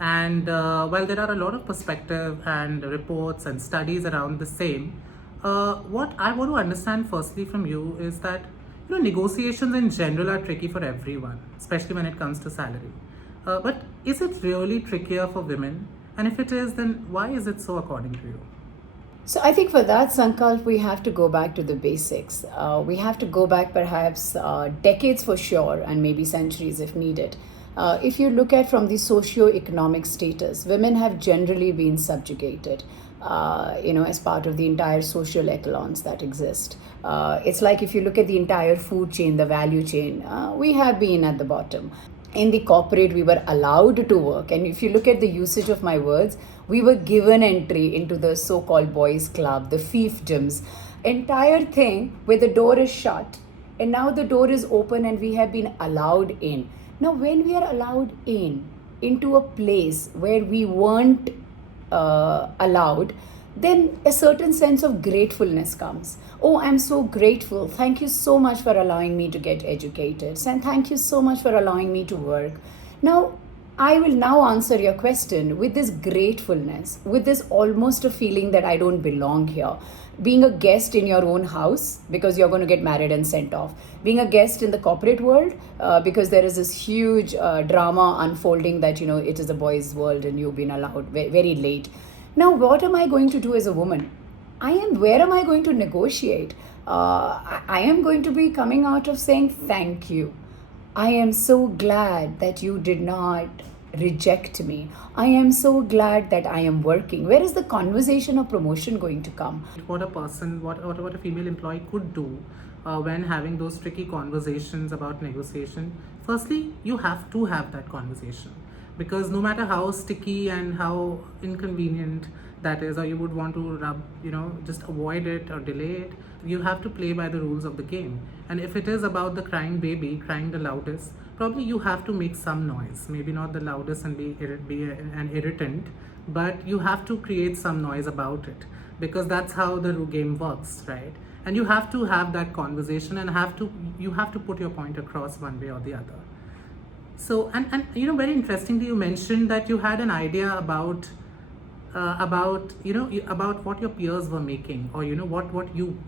And while there are a lot of perspective and reports and studies around the same, what I want to understand firstly from you is that negotiations in general are tricky for everyone, especially when it comes to salary. But is it really trickier for women? And if it is, then why is it so according to you? So I think for that, Sankalp, we have to go back to the basics. We have to go back perhaps decades for sure, and maybe centuries if needed. If you look at from the socio-economic status, women have generally been subjugated. As part of the entire social echelons that exist. It's like if you look at the entire food chain, the value chain, we have been at the bottom. In the corporate, we were allowed to work. And if you look at the usage of my words, we were given entry into the so called boys' club, the fiefdoms, entire thing where the door is shut. And now the door is open and we have been allowed in. Now, when we are allowed into a place where we weren't allowed, then a certain sense of gratefulness comes. Oh, I'm so grateful. Thank you so much for allowing me to get educated. And thank you so much for allowing me to work. Now, I will now answer your question with this gratefulness, with this almost a feeling that I don't belong here. Being a guest in your own house because you're going to get married and sent off. Being a guest in the corporate world because there is this huge drama unfolding that, it is a boys' world and you've been allowed very late. Now, what am I going to do as a woman? Where am I going to negotiate? I am going to be coming out of saying thank you. I am so glad that you did not reject me. I am so glad that I am working. Where is the conversation of promotion going to come? What a person, what a female employee could do when having those tricky conversations about negotiation. Firstly, you have to have that conversation, because no matter how sticky and how inconvenient that is, or you would want to just avoid it or delay it, you have to play by the rules of the game. And if it is about the crying baby crying the loudest, probably you have to make some noise, maybe not the loudest and be an irritant, but you have to create some noise about it, because that's how the game works, right? And you have to have that conversation and you have to put your point across one way or the other. So, and very interestingly, you mentioned that you had an idea about about what your peers were making, or what you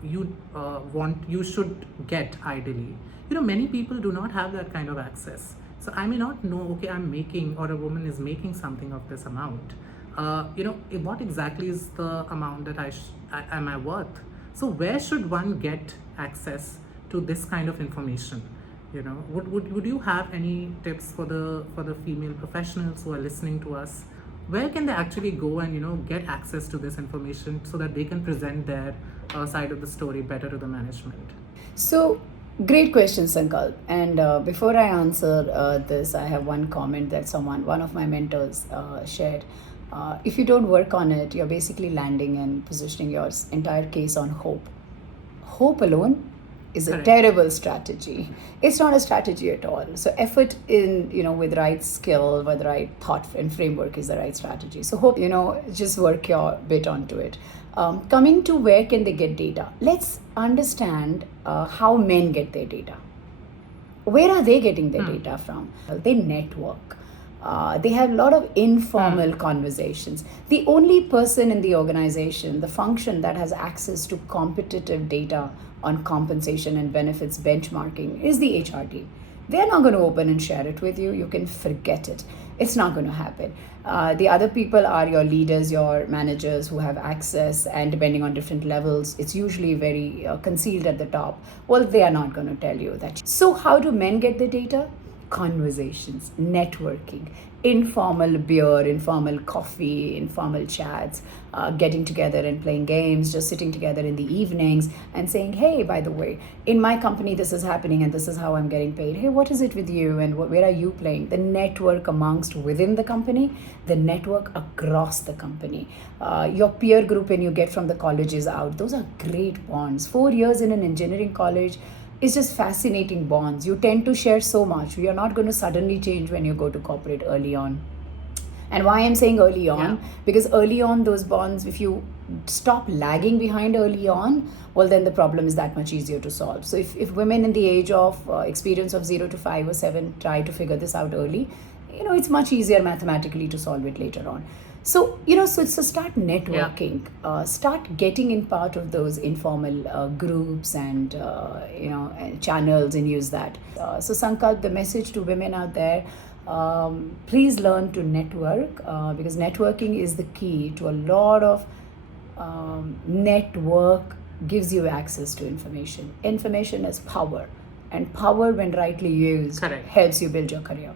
want you should get ideally. Many people do not have that kind of access. So I may not know, okay, I'm making, or a woman is making something of this amount. What exactly is the amount that am I worth? So where should one get access to this kind of information? Would you have any tips for the female professionals who are listening to us? Where can they actually go and get access to this information so that they can present their side of the story better to the management? So, great question, Sankalp. And before I answer this, I have one comment that one of my mentors shared. If you don't work on it, you're basically landing and positioning your entire case on hope. Hope alone is a terrible strategy. It's not a strategy at all. So effort with right skill, with right thought and framework is the right strategy. So hope, just work your bit onto it. Coming to where can they get data? Let's understand how men get their data. Where are they getting their data from? They network. They have a lot of informal conversations. The only person in the organization, the function that has access to competitive data on compensation and benefits benchmarking is the HRD. They're not going to open and share it with you. You can forget it. It's not going to happen. The other people are your leaders, your managers who have access, and depending on different levels, it's usually very concealed at the top. Well, they are not going to tell you that. So how do men get the data? Conversations, networking, informal beer, informal coffee, informal chats, getting together and playing games, just sitting together in the evenings and saying, hey, by the way, in my company this is happening and this is how I'm getting paid. Hey, what is it with you and where are you playing? The network amongst within the company, the network across the company. Your peer group when you get from the colleges out, those are great bonds. 4 years in an engineering college, it's just fascinating bonds. You tend to share so much. We are not going to suddenly change when you go to corporate early on. And why I'm saying early on, because early on those bonds, if you stop lagging behind early on, well, then the problem is that much easier to solve. So if women in the age of experience of 0 to 5 or 7 try to figure this out early, it's much easier mathematically to solve it later on. So, so start networking, start getting in part of those informal groups and, channels, and use that. So, Sankalp, the message to women out there, please learn to network, because networking is the key to a lot of network gives you access to information. Information is power, and power, when rightly used, Correct. helps you build your career.